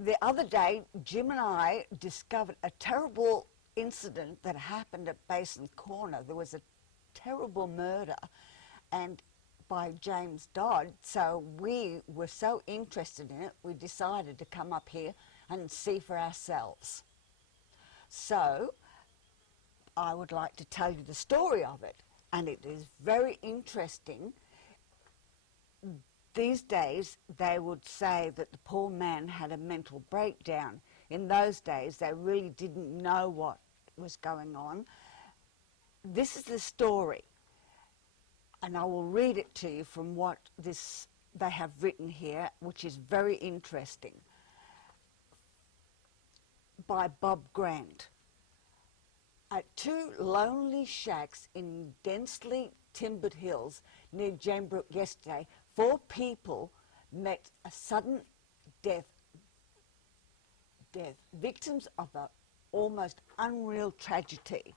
The other day, Jim and I discovered a terrible incident that happened at Basin Corner. There was a terrible murder and by James Dodd, so we were so interested in it, we decided to come up here and see for ourselves. So, I would like to tell you the story of it, and it is very interesting. These days, they would say that the poor man had a mental breakdown. In those days, they really didn't know what was going on. This is the story, and I will read it to you from what they have written here, which is very interesting, by Bob Grant. At two lonely shacks in densely timbered hills near Gembrook yesterday, 4 people met a sudden death, victims of an almost unreal tragedy.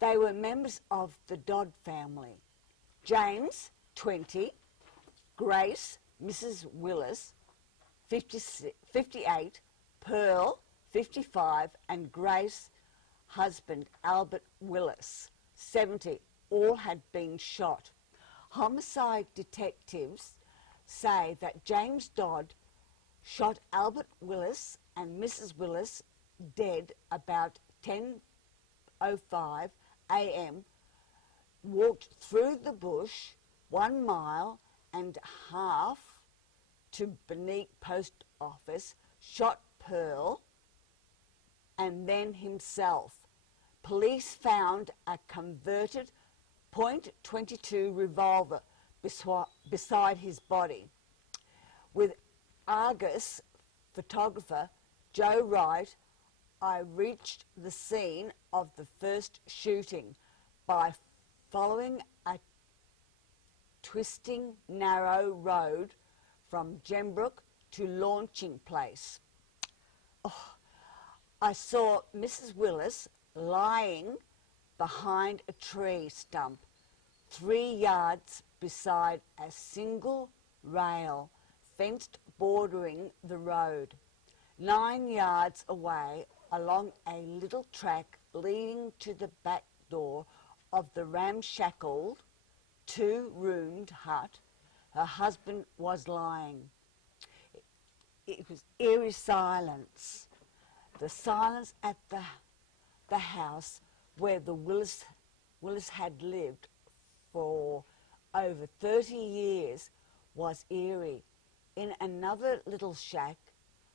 They were members of the Dodd family. James, 20, Grace, Mrs. Willis, 58, Pearl, 55, and Grace, husband Albert Willis, 70, all had been shot. Homicide detectives say that James Dodd shot Albert Willis and Mrs. Willis dead about 10:05 a.m., walked through the bush 1.5 miles to Beenak Post Office, shot Pearl, and then himself. Police found a converted .22 revolver beside his body. With Argus photographer Joe Wright, I reached the scene of the first shooting by following a twisting narrow road from Gembrook to Launching Place. Oh, I saw Mrs. Willis lying behind a tree stump 3 yards beside a single rail fenced bordering the road. 9 yards away along a little track leading to the back door of the ramshackle 2-roomed hut, her husband was lying. It was eerie silence. The silence at the house where the Willis had lived for over 30 years was eerie. In another little shack,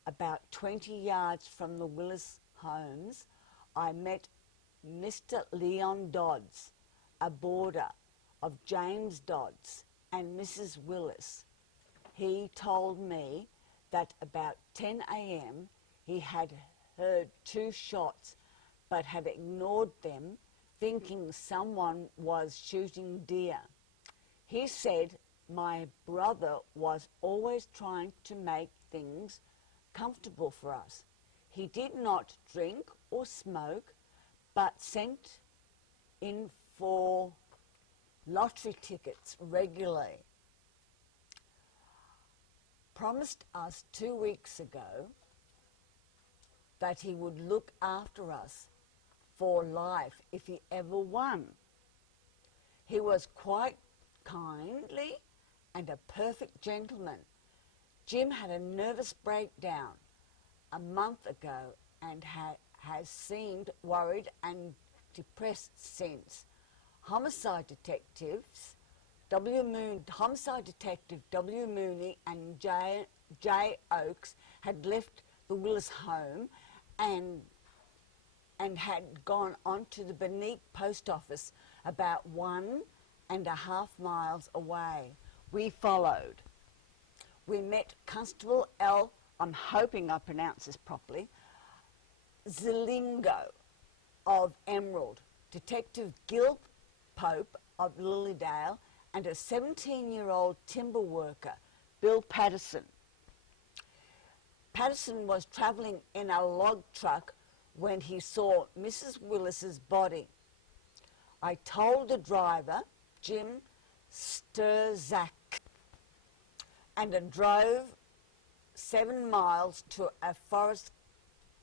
about 20 yards from the Willis homes, I met Mr. Leon Dodds, a boarder of James Dodd's and Mrs. Willis. He told me that about 10 a.m. he had heard 2 shots but had ignored them, thinking someone was shooting deer. He said my brother was always trying to make things comfortable for us. He did not drink or smoke, but sent in for lottery tickets regularly. Promised us 2 weeks ago that he would look after us for life if he ever won. He was quite kindly and a perfect gentleman. Jim had a nervous breakdown a month ago and has seemed worried and depressed since. Homicide detectives Homicide Detective W. Mooney and J. Oakes had left the Willis home and had gone on to the Beenak Post Office about 1.5 miles away. We followed. We met Constable L. I'm hoping I pronounce this properly, Zilingo of Emerald, Detective Gil Pope of Lilydale, and a 17-year-old timber worker, Bill Patterson. Patterson was travelling in a log truck when he saw Mrs. Willis's body. I told the driver, Jim Sturzak, and drove 7 miles to a Forest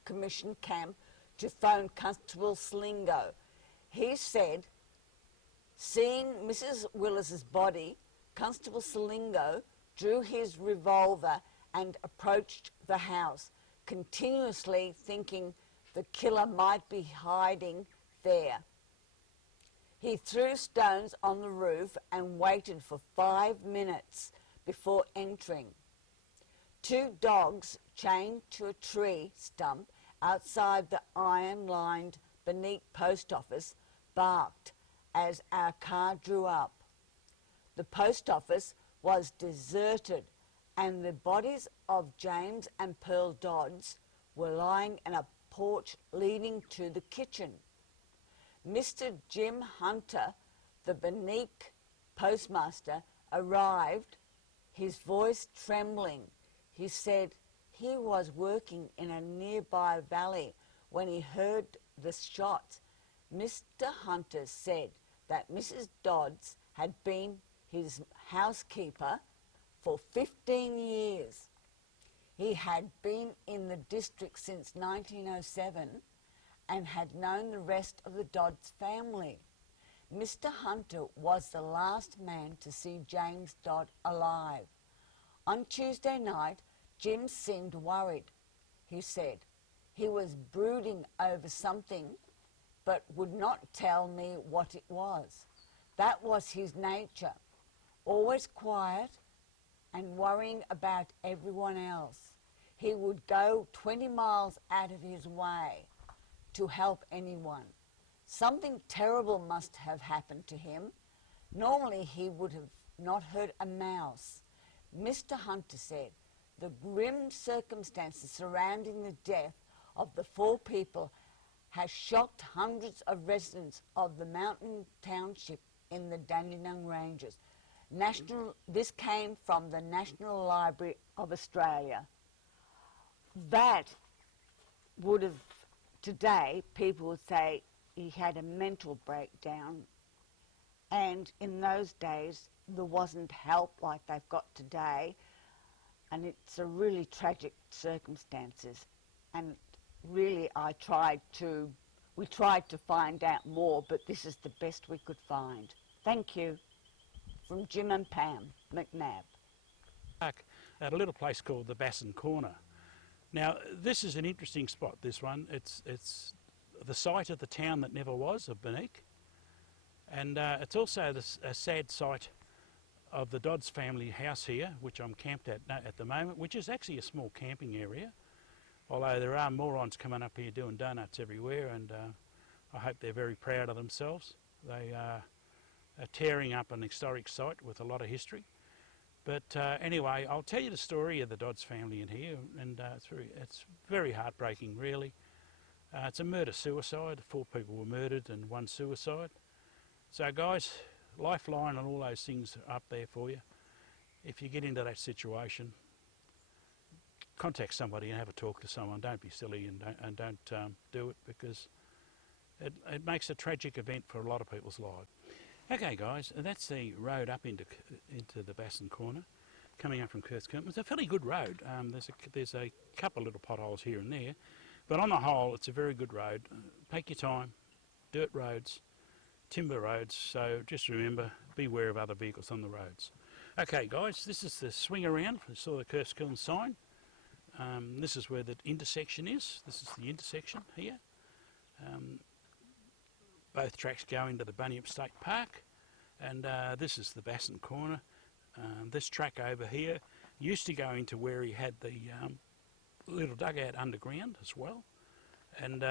Commission camp to phone Constable Slingo. He said, seeing Mrs. Willis's body, Constable Slingo drew his revolver and approached the house, continuously thinking the killer might be hiding there. He threw stones on the roof and waited for 5 minutes before entering. 2 dogs chained to a tree stump outside the iron-lined Beenak post office barked as our car drew up. The post office was deserted and the bodies of James and Pearl Dodds were lying in a porch leading to the kitchen. Mr. Jim Hunter, the Beenak postmaster, arrived, his voice trembling. He said he was working in a nearby valley when he heard the shots. Mr. Hunter said that Mrs. Dodds had been his housekeeper for 15 years. He had been in the district since 1907 and had known the rest of the Dodds family. Mr. Hunter was the last man to see James Dodd alive. On Tuesday night, Jim seemed worried. He said he was brooding over something but would not tell me what it was. That was his nature, always quiet and worrying about everyone else. He would go 20 miles out of his way to help anyone. Something terrible must have happened to him. Normally he would have not hurt a mouse. Mr. Hunter said the grim circumstances surrounding the death of the 4 people has shocked hundreds of residents of the mountain township in the Dandenong Ranges. This came from the National Library of Australia. That would have, today, people would say he had a mental breakdown, and in those days there wasn't help like they've got today, and it's a really tragic circumstances. And really we tried to find out more, but this is the best we could find. Thank you. From Jim and Pam McNabb. At a little place called the Basin Corner. Now, this is an interesting spot, this one. It's the site of the town that never was, of Beenak. And it's also a sad site of the Dodds family house here, which I'm camped at the moment, which is actually a small camping area. Although there are morons coming up here doing donuts everywhere, and I hope they're very proud of themselves. They are tearing up an historic site with a lot of history. But anyway, I'll tell you the story of the Dodds family in here, and it's very heartbreaking, really. It's a murder-suicide. 4 people were murdered and 1 suicide. So guys, Lifeline and all those things are up there for you. If you get into that situation, contact somebody and have a talk to someone. Don't be silly and don't do it, because it makes a tragic event for a lot of people's lives. Okay guys, that's the road up into the Basin Corner, coming up from Kirkcombe. It's a fairly good road. There's a couple of little potholes here and there, but on the whole it's a very good road. Take your time, dirt roads, timber roads, so just remember, beware of other vehicles on the roads. Okay guys, this is the swing around. You saw the Kirkcombe sign. This is where the intersection is. This is the intersection here. Both tracks go into the Bunyip State Park, and this is the Basin Corner. This track over here used to go into where he had the little dugout underground as well. And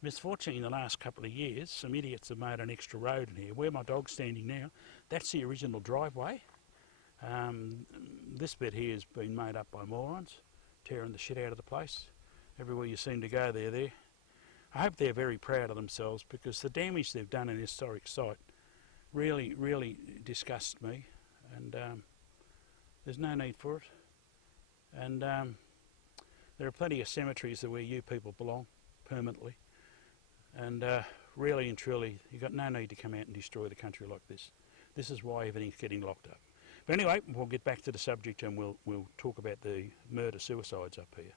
misfortunately, in the last couple of years, some idiots have made an extra road in here. Where my dog's standing now, that's the original driveway. This bit here has been made up by morons, tearing the shit out of the place. Everywhere you seem to go, they're there. I hope they're very proud of themselves, because the damage they've done in this historic site really, really disgusts me, and there's no need for it. And there are plenty of cemeteries where you people belong permanently, and really and truly, you've got no need to come out and destroy the country like this. This is why everything's getting locked up. But anyway, we'll get back to the subject and we'll talk about the murder-suicides up here.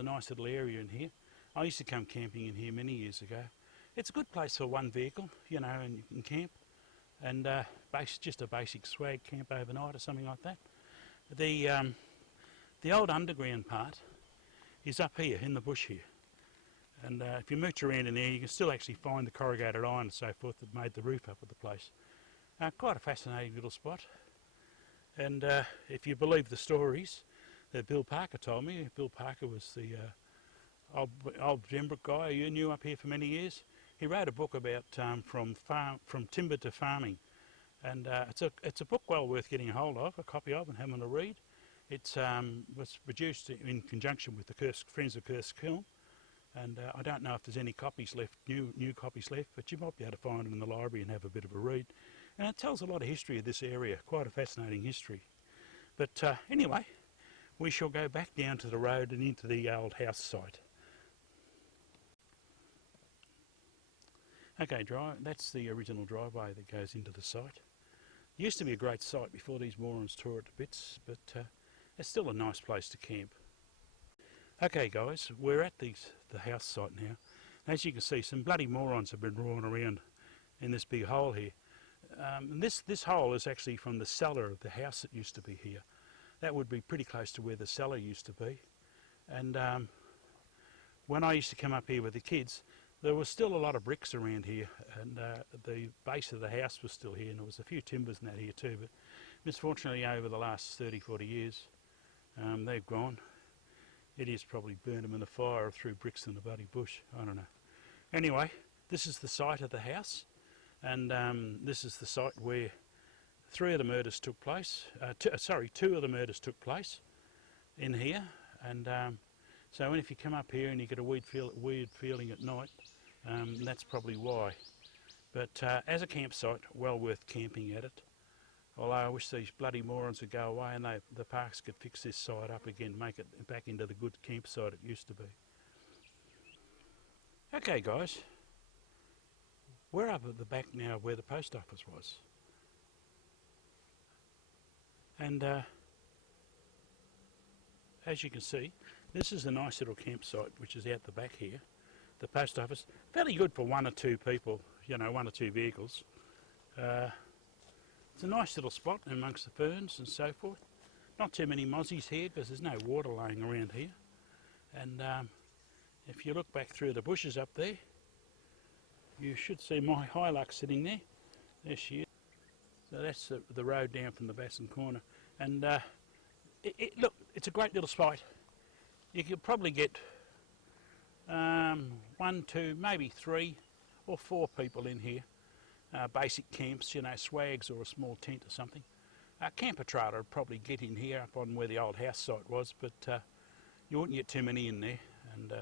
A nice little area in here. I used to come camping in here many years ago. It's a good place for one vehicle, you know, and you can camp. And just a basic swag camp overnight or something like that. The old underground part is up here in the bush here. And if you mooch around in there, you can still actually find the corrugated iron and so forth that made the roof up of the place. Quite a fascinating little spot. And if you believe the stories that Bill Parker told me, Bill Parker was the old Gembrook guy you knew up here for many years. He wrote a book about from timber to farming, and it's a book well worth getting a hold of, a copy of, and having a read. It was produced in conjunction with the Friends of Kursk Kiln, and I don't know if there's any copies left, new copies left, but you might be able to find it in the library and have a bit of a read. And it tells a lot of history of this area, quite a fascinating history. But anyway, we shall go back down to the road and into the old house site. Okay, that's the original driveway that goes into the site. It used to be a great site before these morons tore it to bits, but it's still a nice place to camp. Okay guys, we're at the house site now. As you can see, some bloody morons have been roaring around in this big hole here. This hole is actually from the cellar of the house that used to be here. That would be pretty close to where the cellar used to be. And when I used to come up here with the kids, there was still a lot of bricks around here, and the base of the house was still here, and there was a few timbers in that here too, but misfortunately over the last 30-40 years they've gone. It is probably burned them in the fire or threw bricks in the bloody bush, I don't know. Anyway, this is the site of the house, and this is the site where two of the murders took place in here. And so if you come up here and you get a weird feeling at night, that's probably why. But as a campsite, well worth camping at it. Although I wish these bloody morons would go away and the parks could fix this site up again, make it back into the good campsite it used to be. Okay guys, we're up at the back now where the post office was. And as you can see, this is a nice little campsite which is out the back here. The post office, fairly good for one or two people, you know, one or two vehicles. It's a nice little spot amongst the ferns and so forth. Not too many mozzies here because there's no water laying around here. And if you look back through the bushes up there, you should see my Hilux sitting there. There she is. So that's the road down from the Basin corner. And look, it's a great little spot. You could probably get 1, 2, maybe 3 or 4 people in here. Basic camps, you know, swags or a small tent or something. A camper trailer would probably get in here up on where the old house site was, but you wouldn't get too many in there, and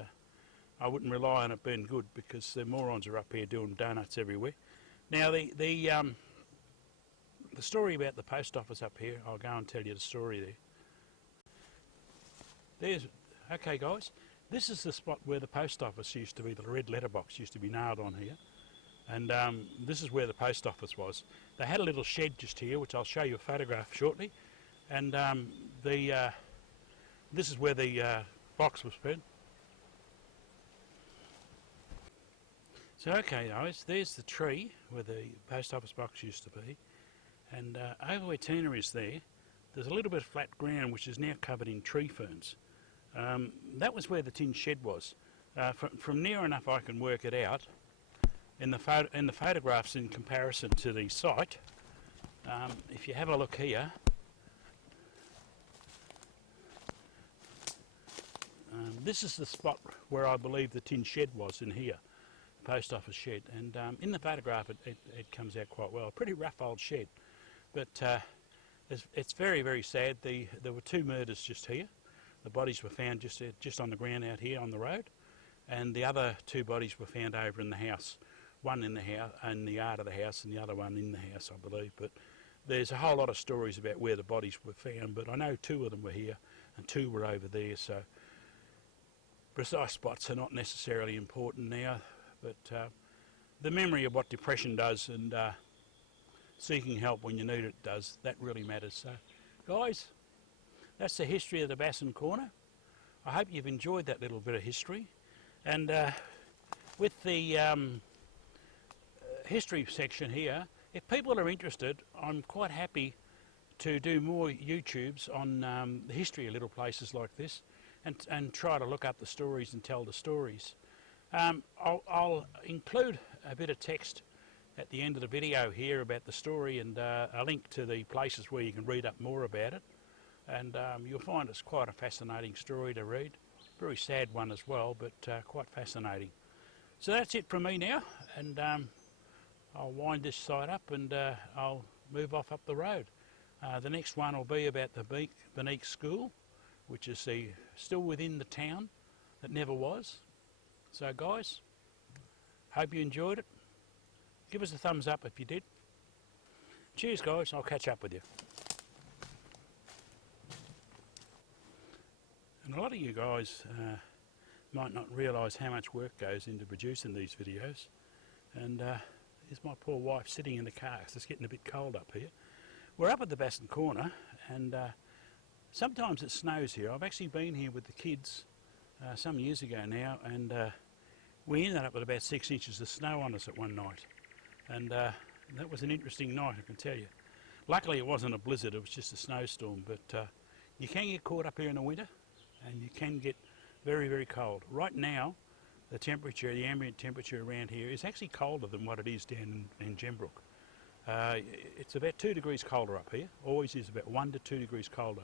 I wouldn't rely on it being good because the morons are up here doing donuts everywhere. Now the story about the post office up here, I'll go and tell you the story there. Okay guys, this is the spot where the post office used to be, the red letterbox used to be nailed on here. And this is where the post office was. They had a little shed just here, which I'll show you a photograph shortly. And this is where the box was put. So okay guys, there's the tree where the post office box used to be. And over where Tina is there's a little bit of flat ground which is now covered in tree ferns. That was where the tin shed was. From near enough I can work it out. In the photographs in comparison to the site, if you have a look here, this is the spot where I believe the tin shed was in here, post office shed, and in the photograph it comes out quite well. A pretty rough old shed, but it's very, very sad. There were 2 murders just here. The bodies were found just on the ground out here on the road, and the other 2 bodies were found over in the house. One in the house, in the yard of the house, and the other one in the house, I believe. But there's a whole lot of stories about where the bodies were found, but I know 2 of them were here and 2 were over there, so precise spots are not necessarily important now, but the memory of what depression does and seeking help when you need it does. That really matters. So, guys, that's the history of the Basin Corner. I hope you've enjoyed that little bit of history. And with the history section here, if people are interested, I'm quite happy to do more YouTubes on the history of little places like this, and try to look up the stories and tell the stories. I'll include a bit of text at the end of the video here about the story, and a link to the places where you can read up more about it. And you'll find it's quite a fascinating story to read. Very sad one as well, but quite fascinating. So that's it from me now, and I'll wind this side up and I'll move off up the road. The next one will be about the Beenak School, which is still within the town that never was. So guys, hope you enjoyed it. Give us a thumbs up if you did. Cheers guys, I'll catch up with you. And a lot of you guys might not realise how much work goes into producing these videos. And here's my poor wife sitting in the car because it's getting a bit cold up here. We're up at the Basin Corner, and sometimes it snows here. I've actually been here with the kids some years ago now, and we ended up with about 6 inches of snow on us at one night. And that was an interesting night, I can tell you. Luckily it wasn't a blizzard, it was just a snowstorm, but you can get caught up here in the winter, and you can get very, very cold. Right now, the temperature, the ambient temperature around here is actually colder than what it is down in Gembrook. It's about 2 degrees colder up here, always is about 1 to 2 degrees colder.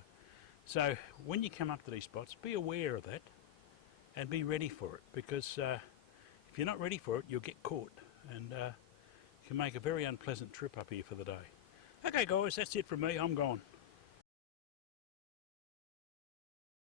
So when you come up to these spots, be aware of that and be ready for it, because if you're not ready for it, you'll get caught, and can make a very unpleasant trip up here for the day. Okay guys, that's it from me, I'm gone.